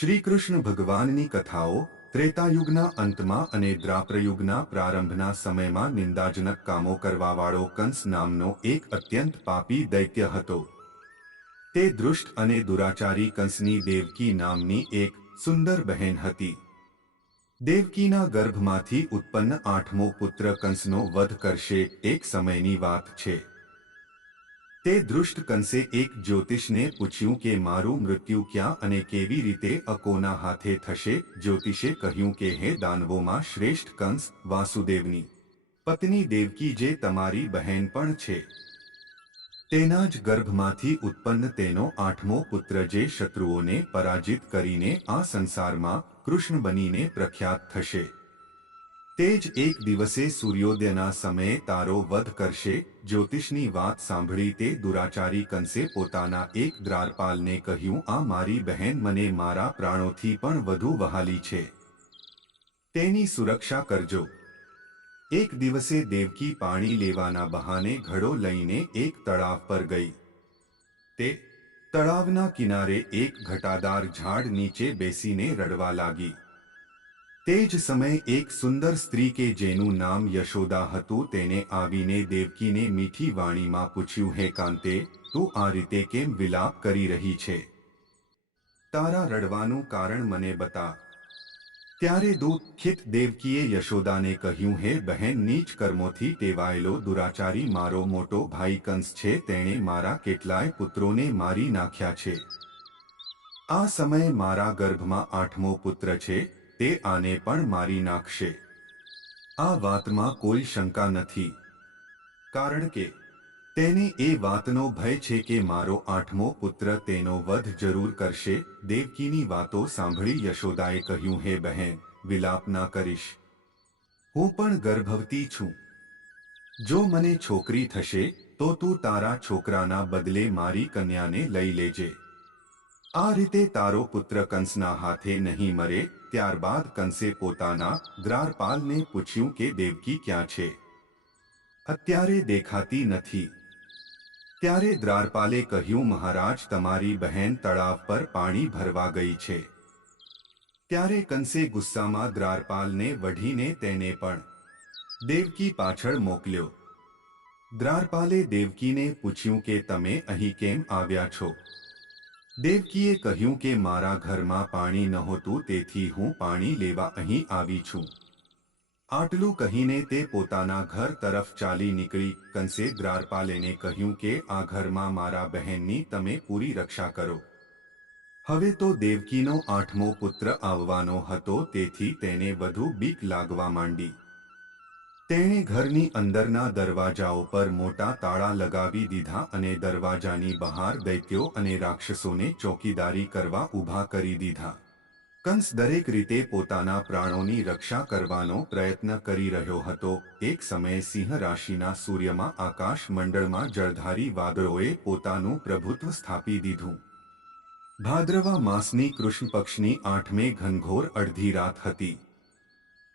શ્રી કૃષ્ણ ભગવાનની કથાઓ ત્રેતાયુગના અંતમાં અને દ્રાપ્રયુગના પ્રારંભના સમયમાં નિંદાજનક કામો કરવાવાળો કંસ નામનો એક અત્યંત પાપી દૈત્ય હતો. તે દૃષ્ટ અને દુરાચારી કંસની દેવકી નામની એક સુંદર બહેન હતી. દેવકીના ગર્ભમાંથી ઉત્પન્ન આઠમો પુત્ર કંસનો વધ કરશે એક સમયની વાત છે. તે દૃષ્ટ કંસે એક જ્યોતિષને પૂછ્યું કે મારું મૃત્યુ ક્યાં અને કેવી રીતે અકોના હાથે થશે? જ્યોતિષે કહ્યું કે, હે દાનવોમાં શ્રેષ્ઠ કંસ વાસુદેવની પત્ની દેવકી જે તમારી બહેન પણ છે. તેના જ ગર્ભમાંથી ઉત્પન્ન તેનો આઠમો પુત્ર જે શત્રુઓને પરાજિત કરીને આ સંસારમાં કૃષ્ણ બનીને પ્રખ્યાત થશે. તે જ એક દિવસે સૂર્યોદયના સમયે તારો વધ કરશે. જ્યોતિષની વાત સાંભળી તે દુરાચારી કંસે પોતાના એક દ્રારપાલને કહ્યું, આ મારી બહેન મને મારા પ્રાણોથી પણ વધુ વહાલી છે. તેની સુરક્ષા કરજો. એક દિવસે દેવકી પાણી લેવાના બહાને ઘડો લઈને એક તળાવ પર ગઈ. તે તળાવના કિનારે એક ઘટાદાર ઝાડ નીચે બેસીને રડવા લાગી. તે જ સમયે એક સુંદર સ્ત્રી કે જેનું નામ યશોદા હતું, તેને આવીને દેવકીને મીઠી વાણીમાં પૂછ્યું, હે કાંતે, તું આ રીતે કેમ વિલાપ કરી રહી છે? તારા રડવાનું કારણ મને બતા. ત્યારે દુઃખિત દેવકીએ યશોદાને કહ્યું, હે બહેન, નીચ કર્મોથી ટેવાયેલો દુરાચારી મારો મોટો ભાઈ કંસ છે, તેણે મારા કેટલાય પુત્રોને મારી નાખ્યા છે. આ સમયે મારા ગર્ભમાં આઠમો પુત્ર છે તે આને પણ મારી નાખશે. આ વાતમાં કોઈ શંકા નથી. કારણ કે, તેને એ વાતનો ભય છે કે મારો આઠમો પુત્ર તેનો વધ જરૂર કરશે. દેવકીની વાતો સાંભળી યશોદાએ કહ્યું, હે બહેન, વિલાપ ના કરીશ. હું પણ ગર્ભવતી છું. જો મને છોકરી થશે, તો તું તારા છોકરાના બદલે મારી કન્યાને લઈ લેજે. આ રીતે તારો પુત્ર કંસના હાથે નહીં મરે, ત્યારબાદ કંસે પોતાના દ્રારપાલને પૂછ્યું કે, દેવકી, ક્યાં છે? અત્યારે દેખાતી નથી. ત્યારે દ્રારપાલે કહ્યું, મહારાજ, તમારી બહેન તળાવ પર પાણી ભરવા ગઈ છે. ત્યારે કંસે ગુસ્સામાં દ્રારપાલને વઢીને તેને પણ દેવકી પાછળ મોકલ્યો. દ્રારપાલે દેવકીને પૂછ્યું કે, તમે અહીં કેમ આવ્યા છો? દેવકીએ કહ્યું કે મારા ઘરમાં પાણી નહોતું, તેથી હું પાણી લેવા અહીં આવી છું. આટલું કહીને તે પોતાના ઘર તરફ ચાલી નીકળી. કંસે દ્રારપાલેને કહ્યું કે, આ ઘરમાં મારા બહેનની તમે પૂરી રક્ષા કરો. હવે તો દેવકીનો આઠમો પુત્ર આવવાનો હતો, તેથી તેને વધુ બીક લાગવા માંડી. તેણે ઘરની અંદરના દરવાજાઓ પર મોટા તાળા લગાવી દીધા અને દરવાજાની બહાર દૈત્યો અને રાક્ષસોને ચોકીદારી કરવા ઊભા કરી દીધા. કંસ દરેક રીતે પોતાના પ્રાણોની રક્ષા કરવાનો પ્રયત્ન કરી રહ્યો હતો. એક સમયે સિંહ રાશિના સૂર્યમાં આકાશ મંડળમાં જળધારી વાદળોએ પોતાનું પ્રભુત્વ સ્થાપી દીધું. ભાદ્રવા માસની કૃષ્ણ પક્ષની આઠમે ઘનઘોર અડધી રાત હતી.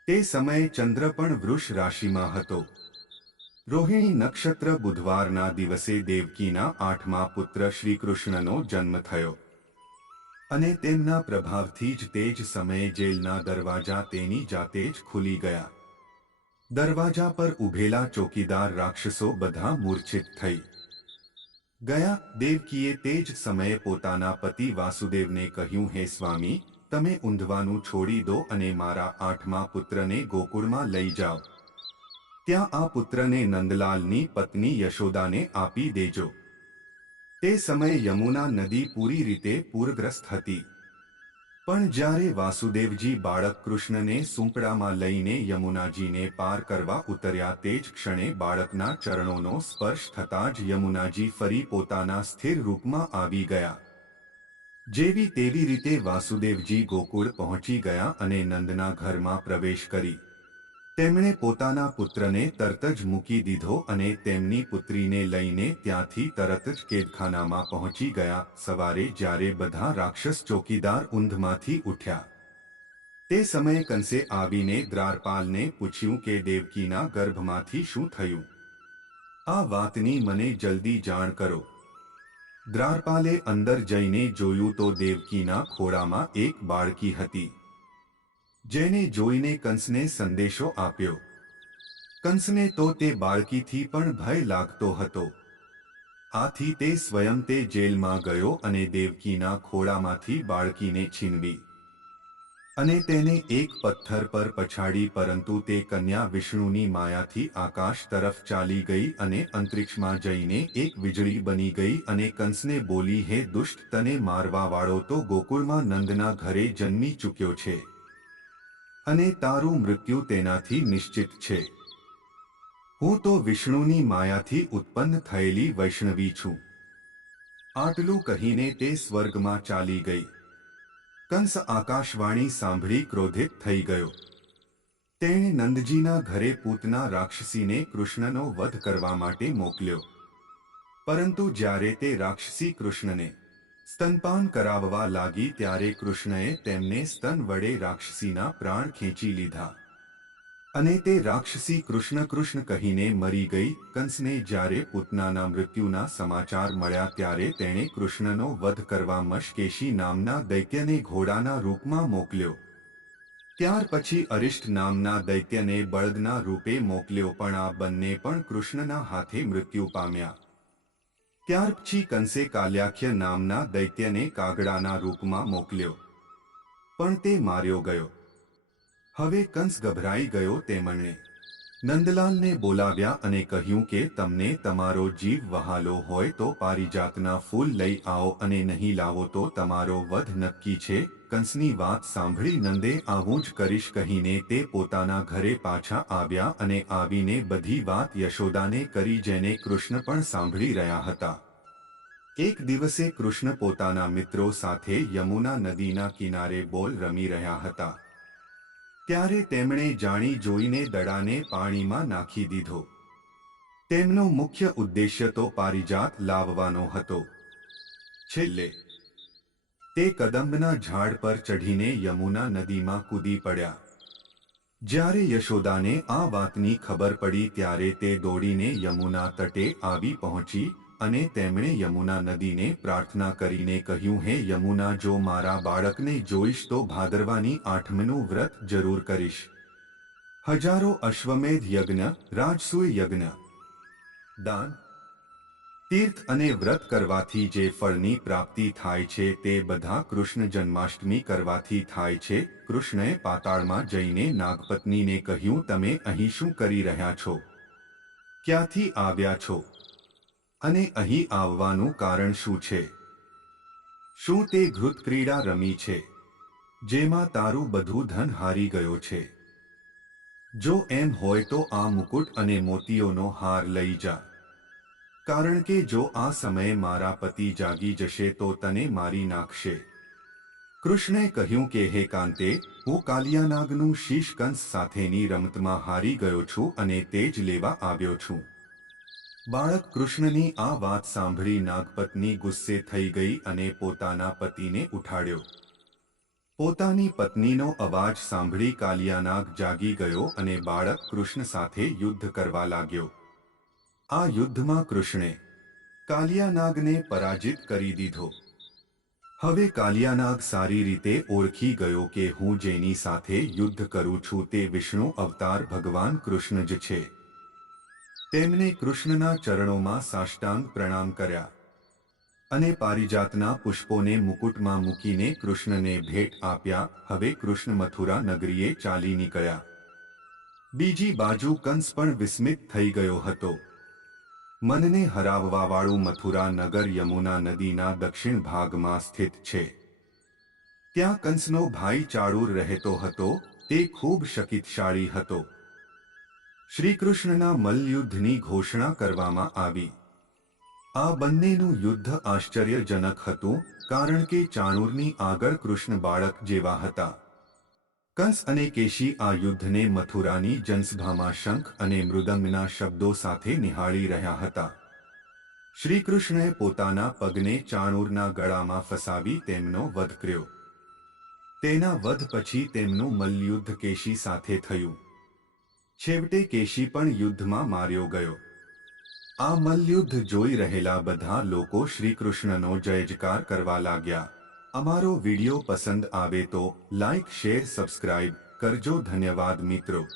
તે સમયે ચંદ્ર પણ વૃષ રાશિમાં હતો. રોહિણી નક્ષત્ર બુધવારના દિવસે દેવકીના આઠમા પુત્ર શ્રીકૃષ્ણનો જન્મ થયો. અને તેમના પ્રભાવથી જ તે જ સમયે જેલના દરવાજા તેની જાતે જ ખુલી ગયા. દરવાજા પર ઉભેલા ચોકીદાર રાક્ષસો બધા મૂર્છિત થઈ. ગયા, દેવકીએ તે જ સમયે પોતાના પતિ વાસુદેવને કહ્યું, હે સ્વામી તમે ઊંધવાનું છોડી દો અને મારા આઠમા પુત્રને ગોકુળમાં લઈ જાઓ. ત્યાં આ પુત્રને નંદલાલની પત્ની યશોદાને આપી દેજો. તે સમયે યમુના નદી પૂરી રીતે પૂરગ્રસ્ત હતી. પણ જ્યારે વાસુદેવજી બાળક કૃષ્ણને સૂંપડામાં લઈને યમુનાજીને પાર કરવા ઉતર્યા તે જ ક્ષણે બાળકના ચરણોનો સ્પર્શ થતાં જ યમુનાજી ફરી પોતાના સ્થિર રૂપમાં આવી ગયા. જેવી તેવી રીતે વાસુદેવજી ગોકુળ પહોંચી ગયા અને નંદના ઘરમાં પ્રવેશ કરી. તેમણે પોતાના પુત્રને તરત જ મૂકી દીધો અને તેમની પુત્રીને લઈને ત્યાંથી તરત જ કેદખાનામાં પહોંચી ગયા સવારે જ્યારે બધા રાક્ષસ ચોકીદાર ઊંધમાંથી ઉઠ્યા. તે સમયે કંસે આવીને દ્રારપાલને પૂછ્યું કે દેવકીના ગર્ભમાંથી શું થયું? આ વાતની મને જલ્દી જાણ કરો. દ્વારપાલે અંદર જઈને જોયું તો દેવકીના ખોળામાં એક બાળકી હતી. જેને જોઈને કંસને સંદેશો આપ્યો. કંસને તો તે બાળકીથી પણ ભય લાગતો હતો. આથી તે સ્વયં તે જેલમાં ગયો અને દેવકીના ખોળામાંથી બાળકીને છીનવી. અને તેને એક પથ્થર પર પછાડી પરંતુ તે કન્યા વિષ્ણુની માયાથી આકાશ તરફ ચાલી ગઈ અને અંતરિક્ષમાં જઈને એક વીજળી બની ગઈ અને કંસને બોલી, હે દુષ્ટ, તને મારવા વાળો તો ગોકુળમાં નંદના ઘરે જન્મી ચૂક્યો છે અને તારું મૃત્યુ તેનાથી નિશ્ચિત છે. હું તો વિષ્ણુની માયાથી ઉત્પન્ન થયેલી વૈષ્ણવી છું. આટલું કહીને તે સ્વર્ગમાં ચાલી ગઈ. કંસ આકાશવાણી સાંભળી ક્રોધિત થઈ ગયો. તેણે નંદજીના ઘરે પૂતના રાક્ષસીને કૃષ્ણનો વધ કરવા માટે મોકલ્યો. પરંતુ જ્યારે તે રાક્ષસી કૃષ્ણને સ્તનપાન કરાવવા લાગી ત્યારે કૃષ્ણએ તેમને સ્તન વડે રાક્ષસીના પ્રાણ ખેંચી લીધા. અને તે રાક્ષસી કૃષ્ણ કૃષ્ણ કહીને મરી ગઈ. કંસને જ્યારે પૂતનાના મૃત્યુના સમાચાર મળ્યા ત્યારે તેણે કૃષ્ણનો વધ કરવા મશકેશી નામના દૈત્યને ઘોડાના રૂપમાં મોકલ્યો. ત્યાર પછી અરિષ્ટ નામના દૈત્યને બળદના રૂપે મોકલ્યો પણ આ બંને પણ કૃષ્ણના હાથે મૃત્યુ પામ્યા. ત્યાર પછી કંસે કાલ્યાખ્ય નામના દૈત્યને કાગડાના રૂપમાં મોકલ્યો. પણ તે માર્યો ગયો. હવે કંસ ગભરાઈ ગયો તેમણે. નંદલાલને બોલાવ્યા અને કહ્યું કે તમને તમારો જીવ વહાલો હોય તો પારિજાતના ફૂલ લઈ આવો અને નહીં લાવો તો તમારો વધ નક્કી છે. કંસની વાત સાંભળી નંદે આવું જ કરીશ કહીને તે પોતાના ઘરે પાછા આવ્યા અને આવીને બધી વાત યશોદાને કરી જેને કૃષ્ણ પણ સાંભળી રહ્યા હતા. એક દિવસે કૃષ્ણ પોતાના મિત્રો સાથે યમુના નદીના કિનારે બોલ રમી રહ્યા હતા. ત્યારે તેમણે જાણી જોઈને દડાને પાણીમાં નાખી દીધો. તેમનો મુખ્ય ઉદ્દેશ્ય તો પારિજાત લાવવાનો હતો. છેલ્લે, તે કદંબના ઝાડ પર ચઢીને યમુના નદીમાં કૂદી પડ્યા. જ્યારે યશોદાને આ વાતની ખબર પડી ત્યારે તે દોડીને યમુના તટે આવી પહોંચી અને તેમણે યમુના નદીને પ્રાર્થના કરીને કહ્યું, હે યમુના, જો મારા બાળકને જોઈશ તો ભાદરવાની આઠમનું વ્રત જરૂર કરીશ. હજારો અશ્વમેધ યજ્ઞ, રાજસૂય યજ્ઞ, દાન, તીર્થ અને વ્રત કરવાથી જે ફળની પ્રાપ્તિ થાય છે તે બધા કૃષ્ણ જન્માષ્ટમી કરવાથી થાય છે. કૃષ્ણએ પાતાળમાં જઈને નાગપત્નીને કહ્યું, તમે અહીં શું કરી રહ્યા છો? ક્યાંથી આવ્યા છો? અને અહીં આવવાનું કારણ શું છે? શું તે ઘૃત ક્રીડા રમી છે? જેમાં તારું બધું ધન હારી ગયો છે? જો એમ હોય તો આ મુકુટ અને મોતીઓનો હાર લઈ જા. કારણ કે જો આ સમયે મારા પતિ જાગી જશે તો તને મારી નાખશે. કૃષ્ણે કહ્યું કે, હે કાંતે, હું કાલિયાનાગનું શીશ કંસ સાથેની રમતમાં હારી ગયો છું અને તે જ લેવા આવ્યો છું. બાળક કૃષ્ણની આ વાત સાંભળી નાગપત્ની ગુસ્સે થઈ ગઈ અને પોતાના પતિને ઉઠાડ્યો. પોતાની પત્નીનો અવાજ સાંભળી કાલિયાનાગ જાગી ગયો અને બાળક કૃષ્ણ સાથે યુદ્ધ કરવા લાગ્યો. આ યુદ્ધમાં કૃષ્ણે કાલિયાનાગને પરાજિત કરી દીધો. હવે કાલિયાનાગ સારી રીતે ઓળખી ગયો કે હું જેની સાથે યુદ્ધ કરું છું તે વિષ્ણુ અવતાર ભગવાન કૃષ્ણ જ છે. તેમને કૃષ્ણના ચરણોમાં સાષ્ટાંગ પ્રણામ કર્યા અને પારિજાતના પુષ્પોને મુકુટમાં મૂકીને કૃષ્ણને ભેટ આપ્યા. હવે કૃષ્ણ મથુરા નગરીએ ચાલી નીકળ્યા. બીજી બાજુ કંસ પણ વિસ્મિત થઈ ગયો હતો. મનને હરાવવાવાળું મથુરા નગર યમુના નદીના દક્ષિણ ભાગમાં સ્થિત છે. ત્યાં કંસનો ભાઈ ચાળુર રહેતો હતો. તે ખૂબ શક્તિશાળી હતો. શ્રીકૃષ્ણના મલ્લયુદ્ધની ઘોષણા કરવામાં આવી. આ બંનેનું યુદ્ધ આશ્ચર્યજનક હતું, કારણ કે ચાણુરની આગળ કૃષ્ણ બાળક જેવા હતા. કંસ અને કેશી આ યુદ્ધને મથુરાની જનસભામાં શંખ અને મૃદંગના શબ્દો સાથે નિહાળી રહ્યા હતા. શ્રીકૃષ્ણએ પોતાના પગને ચાણુરના ગળામાં ફસાવી તેમનો વધ કર્યો. તેના વધ પછી તેમનું મલ્લયુદ્ધ કેશી સાથે થયું. છેવટે કેશી પણ યુદ્ધમાં માર્યો ગયો. આ મલ્લયુદ્ધ જોઈ રહેલા બધા લોકો શ્રીકૃષ્ણનો જય જયકાર કરવા લાગ્યા. અમારો વિડિયો પસંદ આવે તો લાઈક, શેર, સબસ્ક્રાઇબ કરજો. ધન્યવાદ મિત્રો.